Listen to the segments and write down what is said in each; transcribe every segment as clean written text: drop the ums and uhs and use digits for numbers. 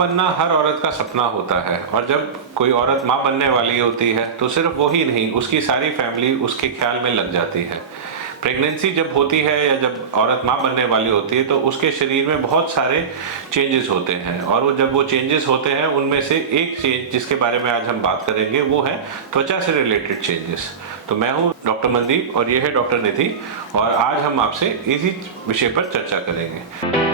बनना हर औरत का सपना होता है, और जब कोई औरत माँ बनने वाली होती है तो सिर्फ वो ही नहीं, उसकी सारी फैमिली उसके ख्याल में लग जाती है। प्रेगनेंसी जब होती है या जब औरत माँ बनने वाली होती है तो उसके शरीर में बहुत सारे चेंजेस होते हैं, और वो जब वो चेंजेस होते हैं उनमें से एक चेंज जिसके बारे में आज हम बात करेंगे वो है त्वचा से रिलेटेड चेंजेस। तो मैं हूँ डॉक्टर मनदीप और ये है डॉक्टर निधि, और आज हम आपसे इसी विषय पर चर्चा करेंगे।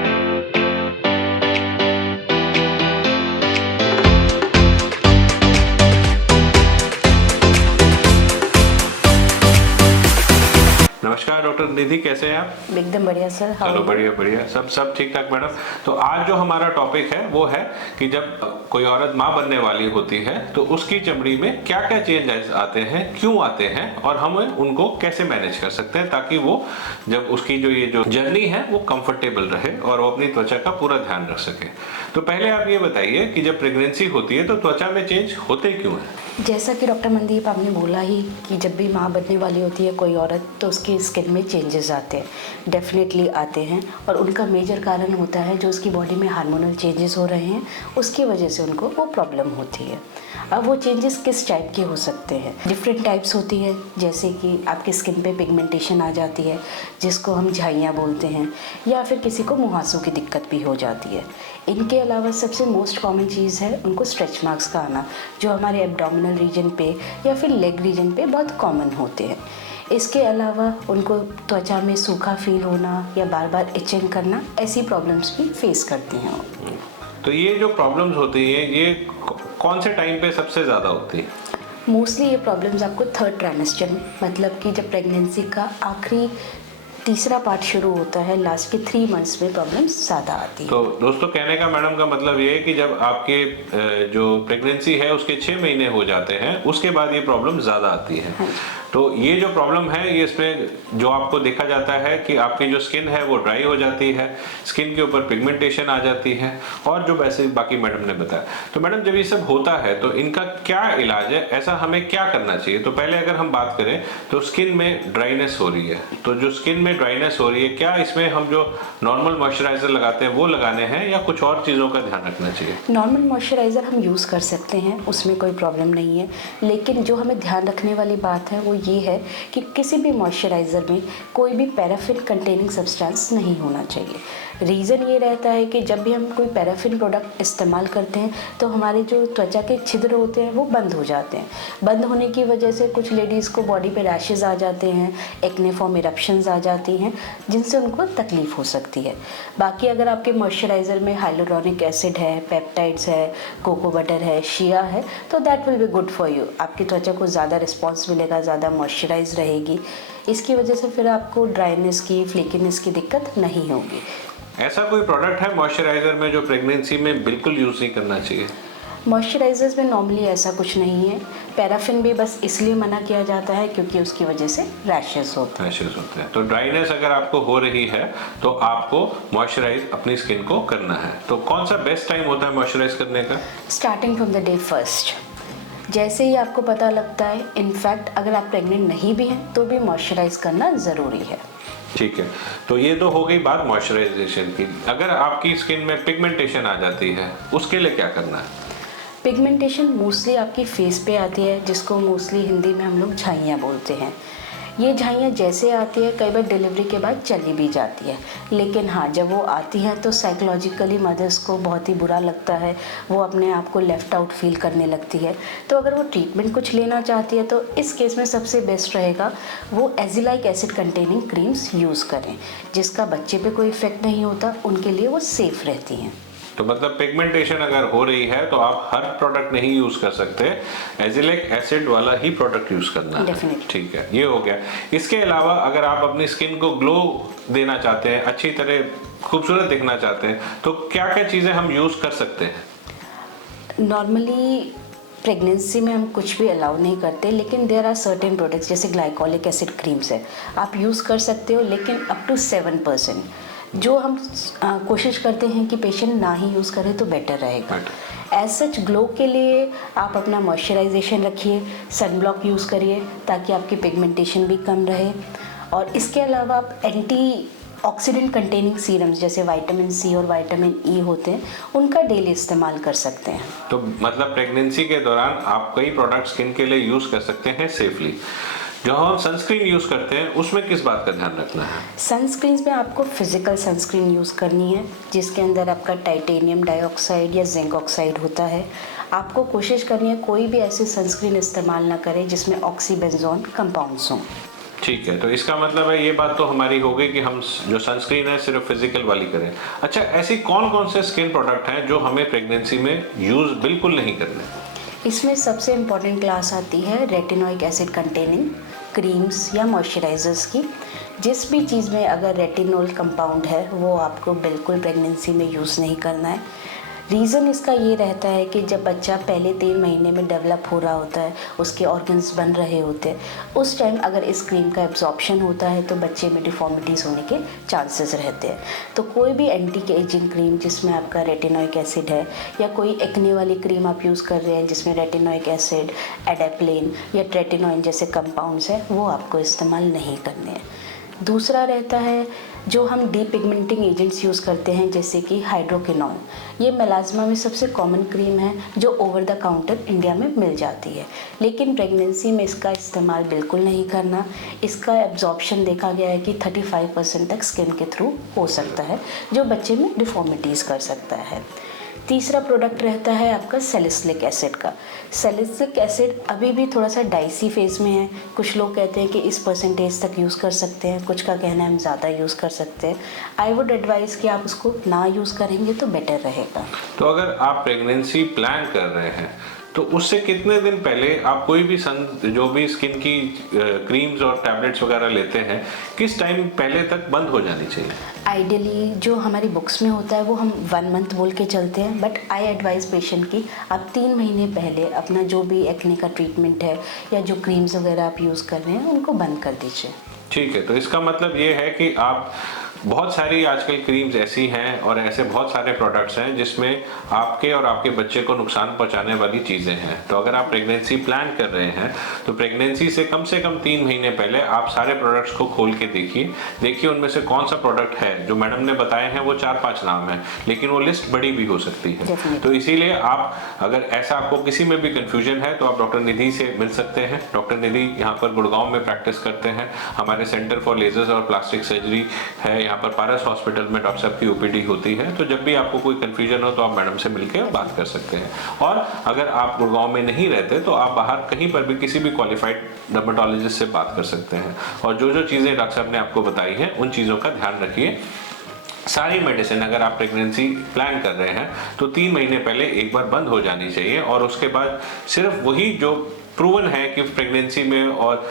नमस्कार डॉक्टर निधि, कैसे हैं आप? एकदम बढ़िया सर। चलो बढ़िया बढ़िया, सब ठीक ठाक मैडम। तो आज जो हमारा टॉपिक है वो है कि जब कोई औरत माँ बनने वाली होती है तो उसकी चमड़ी में क्या क्या चेंजेस आते हैं, क्यों आते हैं, और हम उनको कैसे मैनेज कर सकते हैं ताकि वो जब उसकी ये जो जर्नी है वो कंफर्टेबल रहे और वो अपनी त्वचा का पूरा ध्यान रख सके। तो पहले आप ये बताइए कि जब प्रेगनेंसी होती है तो त्वचा में चेंज होते क्यों हैं? जैसा कि डॉक्टर मनदीप आपने बोला ही कि जब भी माँ बनने वाली होती है कोई औरत तो उसकी स्किन में चेंजेस आते हैं, डेफिनेटली आते हैं। और उनका मेजर कारण होता है जो उसकी बॉडी में हार्मोनल चेंजेस हो रहे हैं, उसकी वजह से उनको वो प्रॉब्लम होती है। अब वो चेंजेस किस टाइप के हो सकते हैं? डिफरेंट टाइप्स होती है, जैसे कि आपकी स्किन पे पिगमेंटेशन आ जाती है जिसको हम झाइयाँ बोलते हैं, या फिर किसी को मुहासों की दिक्कत भी हो जाती है। इनके अलावा सबसे मोस्ट कॉमन चीज़ है उनको स्ट्रेच मार्क्स का आना, जो हमारे एब्डोमिनल रीजन पे या फिर लेग रीजन पे बहुत कॉमन होते हैं। इसके अलावा उनको त्वचा में सूखा फील होना या बार बार इचिंग करना, ऐसी प्रॉब्लम्स भी फेस करती हैं। तो ये जो प्रॉब्लम्स होती हैं ये कौन से टाइम पे सबसे ज़्यादा होती है? मोस्टली ये प्रॉब्लम्स आपको थर्ड ट्राइमेस्टर में, मतलब कि जब प्रेगनेंसी का आखिरी तीसरा पार्ट शुरू होता है, लास्ट के 3 मंथ्स में प्रॉब्लम्स ज़्यादा आती है। तो दोस्तों, कहने का मैडम का मतलब ये है कि जब आपके जो प्रेगनेंसी है उसके 6 महीने हो जाते हैं उसके बाद ये प्रॉब्लम ज़्यादा आती है। हाँ। तो ये जो प्रॉब्लम है ये इसमें जो आपको देखा जाता है कि आपकी जो स्किन है वो ड्राई हो जाती है, स्किन के ऊपर पिगमेंटेशन आ जाती है, और जो वैसे बाकी मैडम ने बताया। तो मैडम जब ये सब होता है तो इनका क्या इलाज है, ऐसा हमें क्या करना चाहिए? तो पहले अगर हम बात करें तो स्किन में ड्राइनेस हो रही है, तो जो स्किन में ड्राइनेस हो रही है, क्या इसमें हम जो नॉर्मल मॉइस्चराइजर लगाते हैं वो लगाने हैं या कुछ और चीज़ों का ध्यान रखना चाहिए? नॉर्मल मॉइस्चराइज़र हम यूज़ कर सकते हैं, उसमें कोई प्रॉब्लम नहीं है, लेकिन जो हमें ध्यान रखने वाली बात है वो ये है कि किसी भी मॉइस्चराइज़र में कोई भी पैराफिन कंटेनिंग सब्सटेंस नहीं होना चाहिए। रीज़न ये रहता है कि जब भी हम कोई पैराफिन प्रोडक्ट इस्तेमाल करते हैं तो हमारे जो त्वचा के छिद्र होते हैं वो बंद हो जाते हैं। बंद होने की वजह से कुछ लेडीज़ को बॉडी पे रैशेज़ आ जाते हैं, एक्ने फॉर्म इरप्शंस आ जाती हैं, जिनसे उनको तकलीफ़ हो सकती है। बाकी अगर आपके मॉइस्चराइज़र में हाइलुरोनिक एसिड है, पेप्टाइड्स है, कोको बटर है, शिया है, तो that will be good for you. आपकी त्वचा को ज़्यादा रिस्पॉन्स मिलेगा, ज़्यादा मॉइस्चराइज रहेगी, इसकी वजह से फिर आपको ड्राइनेस की, फ्लेकीनेस की दिक्कत नहीं होगी। ऐसा कोई प्रोडक्ट है मॉइस्चराइजर में जो प्रेगनेंसी में बिल्कुल यूज़ नहीं करना चाहिए? मॉइस्चराइजर्स में नॉर्मली ऐसा कुछ नहीं है। पैराफिन भी बस इसलिए मना किया जाता है क्योंकि उसकी वजह से रैशेस होते हैं। तो ड्राइनेस अगर आपको हो रही है तो आपको मॉइस्चराइज अपनी स्किन को करना है। तो कौन सा बेस्ट टाइम होता है मॉइस्चराइज करने का? Starting from the day first, जैसे ही आपको पता लगता है। इनफैक्ट अगर आप प्रेग्नेंट नहीं भी हैं तो भी मॉइस्चराइज करना ज़रूरी है। ठीक है, तो ये तो हो गई बात मॉइस्चराइजेशन की। अगर आपकी स्किन में पिगमेंटेशन आ जाती है उसके लिए क्या करना है? पिगमेंटेशन मोस्टली आपकी फेस पे आती है, जिसको मोस्टली हिंदी में हम लोग झाइयाँ बोलते हैं। ये झाइयाँ जैसे आती है कई बार डिलीवरी के बाद चली भी जाती है, लेकिन हाँ, जब वो आती हैं तो साइकोलॉजिकली मदर्स को बहुत ही बुरा लगता है, वो अपने आप को लेफ्ट आउट फील करने लगती है। तो अगर वो ट्रीटमेंट कुछ लेना चाहती है तो इस केस में सबसे बेस्ट रहेगा वो एज़िलाइक एसिड कंटेनिंग क्रीम्स यूज़ करें, जिसका बच्चे पे कोई इफेक्ट नहीं होता, उनके लिए वो सेफ़ रहती हैं। तो मतलब पिगमेंटेशन अगर हो रही है तो आप हर प्रोडक्ट नहीं यूज कर सकते, एजिलिक एसिड वाला ही प्रोडक्ट यूज करना है। ठीक है, ये हो गया। इसके अलावा अगर आप अपनी स्किन को ग्लो देना चाहते हैं, अच्छी तरह खूबसूरत दिखना चाहते हैं, तो क्या क्या चीज़ें हम यूज कर सकते हैं? नॉर्मली प्रेगनेंसी में हम कुछ भी अलाउ नहीं करते, लेकिन देयर आर सर्टेन प्रोडक्ट्स जैसे ग्लाइकोलिक एसिड क्रीम्स है, आप यूज़ कर सकते हो, लेकिन अप टू 7%। जो हम कोशिश करते हैं कि पेशेंट ना ही यूज़ करे तो बेटर रहेगा। एज सच ग्लो के लिए आप अपना मॉइस्चराइजेशन रखिए, सनब्लॉक यूज़ करिए ताकि आपकी पिगमेंटेशन भी कम रहे। और इसके अलावा आप एंटी ऑक्सीडेंट कंटेनिंग सीरम्स जैसे विटामिन सी और विटामिन ई होते हैं, उनका डेली इस्तेमाल कर सकते हैं। तो मतलब प्रेगनेंसी के दौरान आप कई प्रोडक्ट स्किन के लिए यूज कर सकते हैं सेफली। जो हम सनस्क्रीन यूज करते हैं उसमें किस बात का ध्यान रखना है? सनस्क्रीन में आपको फिजिकल सनस्क्रीन यूज़ करनी है जिसके अंदर आपका टाइटेनियम डाइऑक्साइड या जिंक ऑक्साइड होता है। आपको कोशिश करनी है कोई भी ऐसी सनस्क्रीन इस्तेमाल ना करें जिसमें ऑक्सीबेंजोन कंपाउंड्स हों। ठीक है, तो इसका मतलब है ये बात तो हमारी हो गई कि हम जो सनस्क्रीन है सिर्फ फिजिकल वाली करें। अच्छा, ऐसी कौन कौन से स्किन प्रोडक्ट हैं जो हमें प्रेगनेंसी में यूज बिल्कुल नहीं करने? इसमें सबसे इम्पॉर्टेंट क्लास आती है रेटिनोइक एसिड कंटेनिंग क्रीम्स या मॉइस्चराइजर्स की। जिस भी चीज़ में अगर रेटिनॉल कंपाउंड है वो आपको बिल्कुल प्रेगनेंसी में यूज़ नहीं करना है। रीज़न इसका ये रहता है कि जब बच्चा पहले 3 महीने में डेवलप हो रहा होता है, उसके ऑर्गन्स बन रहे होते हैं, उस टाइम अगर इस क्रीम का एब्जॉर्प्शन होता है तो बच्चे में डिफॉर्मिटीज़ होने के चांसेस रहते हैं। तो कोई भी एंटी एजिंग क्रीम जिसमें आपका रेटिनोइक एसिड है या कोई एक्ने वाली क्रीम आप यूज़ कर रहे हैं जिसमें रेटिनोइक एसिड, एडाप्लेन या ट्रेटिनोइन जैसे कंपाउंड्स हैं, वो आपको इस्तेमाल नहीं करने हैं। दूसरा रहता है जो हम डीपिगमेंटिंग एजेंट्स यूज़ करते हैं जैसे कि हाइड्रोक्विनोन। ये मेलाज्मा में सबसे कॉमन क्रीम है जो ओवर द काउंटर इंडिया में मिल जाती है, लेकिन प्रेगनेंसी में इसका इस्तेमाल बिल्कुल नहीं करना। इसका एब्जॉर्प्शन देखा गया है कि 35% तक स्किन के थ्रू हो सकता है जो बच्चे में डिफॉर्मिटीज़ कर सकता है। तीसरा प्रोडक्ट रहता है आपका सैलिसिलिक एसिड का। सैलिसिलिक एसिड अभी भी थोड़ा सा डाइसी फेज़ में है। कुछ लोग कहते हैं कि इस परसेंटेज तक यूज़ कर सकते हैं, कुछ का कहना है हम ज़्यादा यूज़ कर सकते हैं। आई वुड एडवाइज़ कि आप उसको ना यूज़ करेंगे तो बेटर रहेगा। तो अगर आप प्रेगनेंसी प्लान कर रहे हैं तो उससे कितने दिन पहले आप कोई भी जो भी स्किन की क्रीम्स और टैबलेट्स वगैरह लेते हैं, किस टाइम पहले तक बंद हो जानी चाहिए? आइडियली जो हमारी बुक्स में होता है वो हम 1 मंथ बोल के चलते हैं, बट आई एडवाइस पेशेंट की आप 3 महीने पहले अपना जो भी एक्ने का ट्रीटमेंट है या जो क्रीम्स वगैरह आप यूज़ कर रहे हैं उनको बंद कर दीजिए। ठीक है, तो इसका मतलब ये है कि आप बहुत सारी आजकल क्रीम्स ऐसी हैं और ऐसे बहुत सारे प्रोडक्ट्स हैं जिसमें आपके और आपके बच्चे को नुकसान पहुंचाने वाली चीज़ें हैं। तो अगर आप प्रेगनेंसी प्लान कर रहे हैं तो प्रेगनेंसी से कम 3 महीने पहले आप सारे प्रोडक्ट्स को खोल के देखिए उनमें से कौन सा प्रोडक्ट है। जो मैडम ने बताए हैं वो 4-5 नाम है, लेकिन वो लिस्ट बड़ी भी हो सकती है। तो इसीलिए आप अगर ऐसा आपको किसी में भी कंफ्यूजन है तो आप डॉक्टर निधि से मिल सकते हैं। डॉक्टर निधि यहाँ पर गुड़गांव में प्रैक्टिस करते हैं। हमारे सेंटर फॉर लेजर्स और प्लास्टिक सर्जरी है यहाँ पर पारस हॉस्पिटल में डॉक्टर साहब की ओपीडी होती है। तो जब भी आपको कोई कंफ्यूजन हो तो आप मैडम से मिलकर बात कर सकते हैं। और अगर आप गुड़गांव में नहीं रहते तो आप बाहर कहीं पर भी किसी भी क्वालिफाइड डर्मेटोलॉजिस्ट से बात कर सकते हैं। और जो जो चीज़ें डॉक्टर साहब ने आपको बताई हैं उन चीज़ों का ध्यान रखिए। सारी मेडिसिन अगर आप प्रेगनेंसी प्लान कर रहे हैं तो 3 महीने पहले एक बार बंद हो जानी चाहिए और उसके बाद सिर्फ वही जो प्रूवन है कि प्रेगनेंसी में और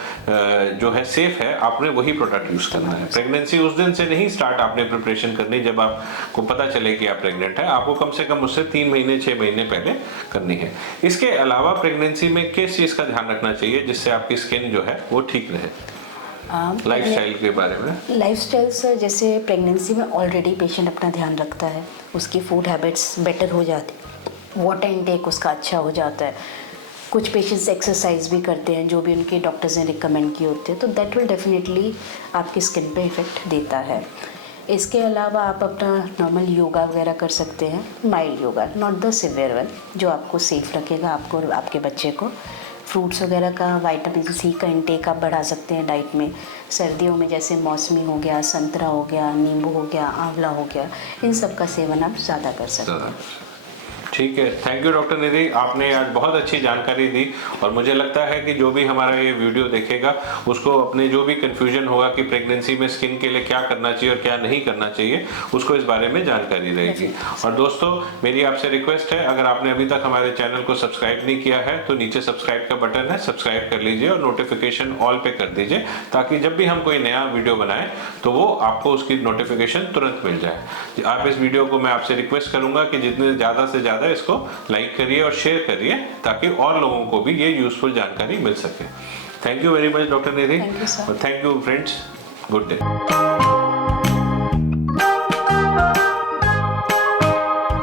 जो है सेफ है, आपने वही प्रोडक्ट यूज करना है। प्रेगनेंसी उस दिन से नहीं स्टार्ट आपने प्रिपरेशन करनी जब आपको पता चले कि आप प्रेग्नेंट है। आपको कम से कम उससे 3 महीने 6 महीने पहले करनी है। इसके अलावा प्रेगनेंसी में किस चीज़ का ध्यान रखना चाहिए जिससे आपकी स्किन जो है वो ठीक रहे? लाइफस्टाइल के बारे में। लाइफस्टाइल से जैसे प्रेगनेंसी में ऑलरेडी पेशेंट अपना ध्यान रखता है, उसकी फूड हैबिट्स बेटर हो जाती, वाटर इनटेक उसका अच्छा हो जाता है। कुछ पेशेंट्स एक्सरसाइज भी करते हैं जो भी उनके डॉक्टर्स ने रिकमेंड किए होते हैं, तो दैट विल डेफिनेटली आपकी स्किन पे इफ़ेक्ट देता है। इसके अलावा आप अपना नॉर्मल योगा वगैरह कर सकते हैं, mild yoga, not the severe one, जो आपको सेफ रखेगा आपको और आपके बच्चे को। फ्रूट्स वगैरह का, विटामिन सी का इंटेक आप बढ़ा सकते हैं डाइट में। सर्दियों में जैसे मौसमी हो गया, संतरा हो गया, नींबू हो गया, आंवला हो गया, इन सब का सेवन आप ज़्यादा कर सकते हैं। ठीक है, थैंक यू डॉक्टर निधि, आपने आज बहुत अच्छी जानकारी दी और मुझे लगता है कि जो भी हमारा ये वीडियो देखेगा उसको अपने जो भी कंफ्यूजन होगा कि प्रेगनेंसी में स्किन के लिए क्या करना चाहिए और क्या नहीं करना चाहिए, उसको इस बारे में जानकारी रहेगी। और दोस्तों, मेरी आपसे रिक्वेस्ट है, अगर आपने अभी तक हमारे चैनल को सब्सक्राइब नहीं किया है तो नीचे सब्सक्राइब का बटन है, सब्सक्राइब कर लीजिए और नोटिफिकेशन ऑल पे कर दीजिए ताकि जब भी हम कोई नया वीडियो बनाएं तो वो आपको उसकी नोटिफिकेशन तुरंत मिल जाए। आप इस वीडियो को मैं आपसे रिक्वेस्ट करूंगा कि जितने ज़्यादा से ज़्यादा इसको लाइक करिए और शेयर करिए ताकि और लोगों को भी ये यूजफुल जानकारी मिल सके। Thank you very much doctor Nidhi और thank you friends, good day.